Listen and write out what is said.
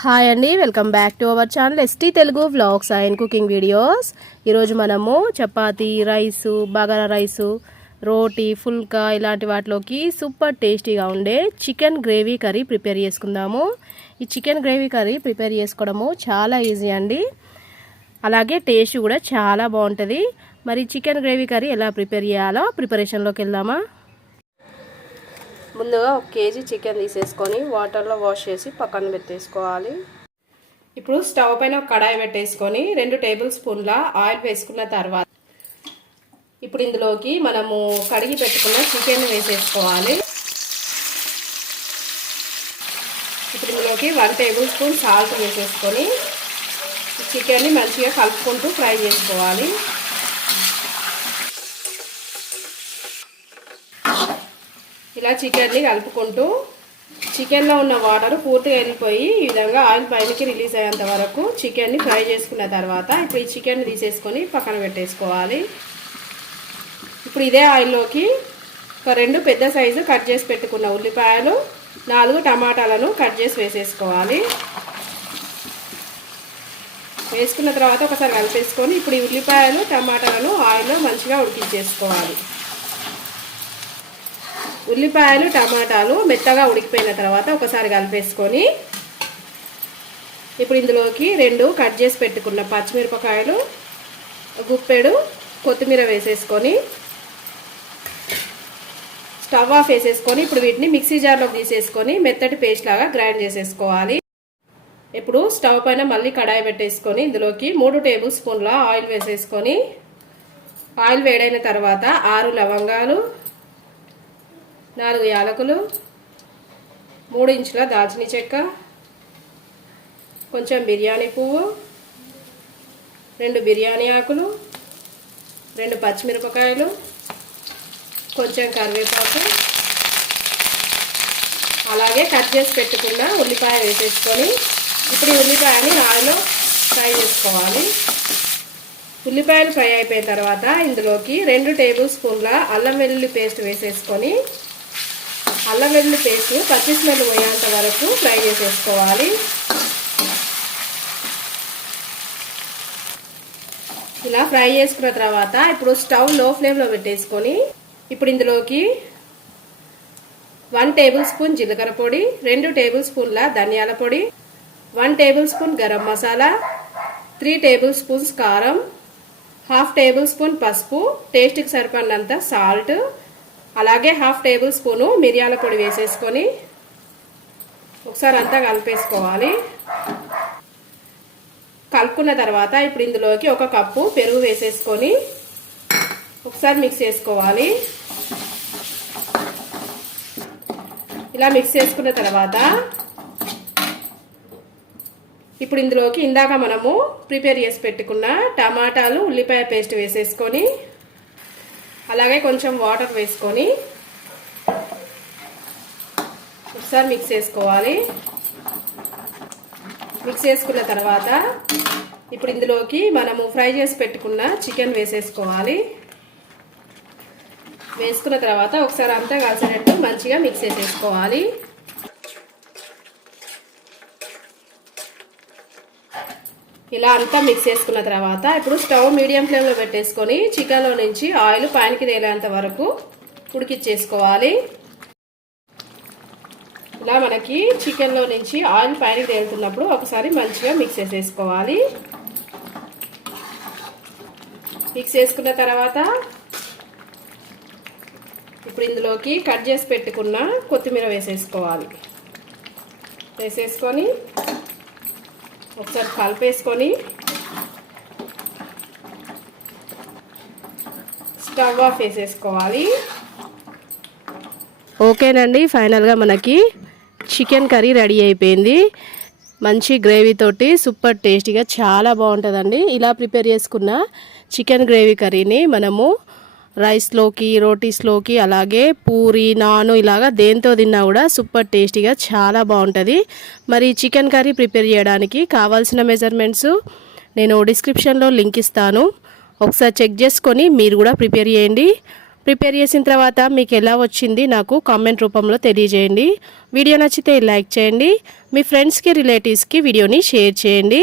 Hi అండి welcome back to our channel ST Telugu vlogs and cooking videos ఈరోజు మనము chapati rice bagara rice రోటీ ఫుల్కా ఇలాంటి వాటిలోకి సూపర్ టేస్టీగా ఉండే చికెన్ గ్రేవీ కర్రీ ప్రిపేర్ చేసుకుందాము. ఈ చికెన్ గ్రేవీ కర్రీ ప్రిపేర్ చేసుకోవడము చాలా ఈజీ అండి. అలాగే టేస్ట్ కూడా చాలా బాగుంటుంది. మరి చికెన్ గ్రేవీ కర్రీ ఎలా ప్రిపేర్ చేయాలో ప్రిపరేషన్లోకి వెళ్దామా? ముందుగా ఒక కేజీ చికెన్ తీసేసుకొని వాటర్లో వాష్ చేసి పక్కన పెట్టేసుకోవాలి. ఇప్పుడు స్టవ్ పైన ఒక కడాయి పెట్టేసుకొని రెండు టేబుల్ స్పూన్ల ఆయిల్ వేసుకున్న తర్వాత ఇప్పుడు ఇందులోకి మనము కడిగి పెట్టుకున్న చికెన్ వేసేసుకోవాలి. ఇప్పుడు ఇందులోకి వన్ టేబుల్ స్పూన్ సాల్ట్ వేసేసుకొని చికెన్ని మంచిగా కలుపుకుంటూ ఫ్రై చేసుకోవాలి. ఇలా చికెన్ని కలుపుకుంటూ చికెన్లో ఉన్న వాటర్ పూర్తిగా వెళ్ళిపోయి ఈ విధంగా ఆయిల్ పైనకి రిలీజ్ అయ్యేంత వరకు చికెన్ని ఫ్రై చేసుకున్న తర్వాత ఇప్పుడు ఈ చికెన్ తీసేసుకొని పక్కన పెట్టేసుకోవాలి. ఇప్పుడు ఇదే ఆయిల్లోకి ఒక రెండు పెద్ద సైజు కట్ చేసి పెట్టుకున్న ఉల్లిపాయలు నాలుగు టమాటాలను కట్ చేసి వేసేసుకోవాలి. వేసుకున్న తర్వాత ఒకసారి కలిపేసుకొని ఇప్పుడు ఈ ఉల్లిపాయలు టమాటాలను ఆయిల్లో మంచిగా ఉడికించేసుకోవాలి. ఉల్లిపాయలు టమాటాలు మెత్తగా ఉడికిపోయిన తర్వాత ఒకసారి కలిపేసుకొని ఇప్పుడు ఇందులోకి రెండు కట్ చేసి పెట్టుకున్న పచ్చిమిరపకాయలు గుప్పెడు కొత్తిమీర వేసేసుకొని స్టవ్ ఆఫ్ వేసేసుకొని ఇప్పుడు వీటిని మిక్సీ జార్లోకి తీసేసుకొని మెత్తటి పేస్ట్ లాగా గ్రైండ్ చేసేసుకోవాలి. ఇప్పుడు స్టవ్ పైన మళ్ళీ కడాయి పెట్టేసుకొని ఇందులోకి మూడు టేబుల్ స్పూన్ల ఆయిల్ వేసేసుకొని ఆయిల్ వేడైన తర్వాత ఆరు లవంగాలు నాలుగు యాలకులు మూడు ఇంచుల దాల్చిన చెక్క కొంచెం బిర్యానీ పువ్వు రెండు బిర్యానీ ఆకులు రెండు పచ్చిమిరపకాయలు కొంచెం కరివేపాకు అలాగే కట్ చేసి పెట్టుకున్న ఉల్లిపాయ వేసేసుకొని ఇప్పుడు ఈ ఉల్లిపాయని ఆయిల్లో ఫ్రై చేసుకోవాలి. ఉల్లిపాయలు ఫ్రై అయిపోయిన తర్వాత ఇందులోకి రెండు టేబుల్ స్పూన్ల అల్లం వెల్లుల్లి పేస్ట్ వేసేసుకొని అల్లం వెల్లుల్లి పేస్ట్ పచ్చి స్మెల్ పోయేంత వరకు ఫ్రై చేసేసుకోవాలి. ఇలా ఫ్రై చేసుకున్న తర్వాత ఇప్పుడు స్టవ్లో ఫ్లేమ్లో పెట్టేసుకొని ఇప్పుడు ఇందులోకి వన్ టేబుల్ స్పూన్ జీలకర్ర పొడి రెండు టేబుల్ స్పూన్ల ధనియాల పొడి one tablespoon garam masala three tablespoons కారం హాఫ్ టేబుల్ స్పూన్ పసుపు టేస్ట్కి సరిపడినంత సాల్ట్ అలాగే హాఫ్ టేబుల్ స్పూను మిరియాల పొడి వేసేసుకొని ఒకసారి అంతా కలిపేసుకోవాలి. కలుపుకున్న తర్వాత ఇప్పుడు ఇందులోకి ఒక కప్పు పెరుగు వేసేసుకొని ఒకసారి మిక్స్ చేసుకోవాలి. ఇలా మిక్స్ చేసుకున్న తర్వాత ఇప్పుడు ఇందులోకి ఇందాక మనము ప్రిపేర్ చేసి పెట్టుకున్న టమాటాలు ఉల్లిపాయ పేస్ట్ వేసేసుకొని అలాగే కొంచెం వాటర్ వేసుకొని ఒకసారి మిక్స్ చేసుకోవాలి. మిక్స్ చేసుకున్న తర్వాత ఇప్పుడు ఇందులోకి మనము ఫ్రై చేసి పెట్టుకున్న చికెన్ వేసేసుకోవాలి. వేసుకున్న తర్వాత ఒకసారి అంతా కలిసినట్టు మంచిగా మిక్స్ చేసేసుకోవాలి. ఇలా అంతా మిక్స్ చేసుకున్న తర్వాత ఇప్పుడు స్టవ్ మీడియం ఫ్లేమ్లో పెట్టేసుకొని చికెన్లో నుంచి ఆయిల్ పైనకి తేలేంత వరకు ఉడికిచ్చేసుకోవాలి. ఇలా మనకి చికెన్లో నుంచి ఆయిల్ పైనకి తేలుతున్నప్పుడు ఒకసారి మంచిగా మిక్స్ చేసేసుకోవాలి. మిక్స్ చేసుకున్న తర్వాత ఇప్పుడు ఇందులోకి కట్ చేసి పెట్టుకున్న కొత్తిమీర వేసేసుకోవాలి. వేసేసుకొని ఒకసారి కలిపేసుకొని స్టవ్ ఆఫ్ వేసేసుకోవాలి ఓకేనండి ఫైనల్గా మనకి చికెన్ కర్రీ రెడీ అయిపోయింది. మంచి గ్రేవీతోటి సూపర్ టేస్టీగా చాలా బాగుంటుందండి. ఇలా ప్రిపేర్ చేసుకున్న చికెన్ గ్రేవీ కర్రీని మనము రైస్లోకి రోటీస్లోకి అలాగే పూరి నాను ఇలాగా దేంతో తిన్నా కూడా సూపర్ టేస్టీగా చాలా బాగుంటుంది. మరి చికెన్ కర్రీ ప్రిపేర్ చేయడానికి కావాల్సిన మెజర్మెంట్స్ నేను డిస్క్రిప్షన్లో లింక్ ఇస్తాను. ఒకసారి చెక్ చేసుకొని మీరు కూడా ప్రిపేర్ చేయండి. ప్రిపేర్ చేసిన తర్వాత మీకు ఎలా వచ్చింది నాకు కామెంట్ రూపంలో తెలియజేయండి. వీడియో నచ్చితే లైక్ చేయండి. మీ ఫ్రెండ్స్కి రిలేటివ్స్కి వీడియోని షేర్ చేయండి.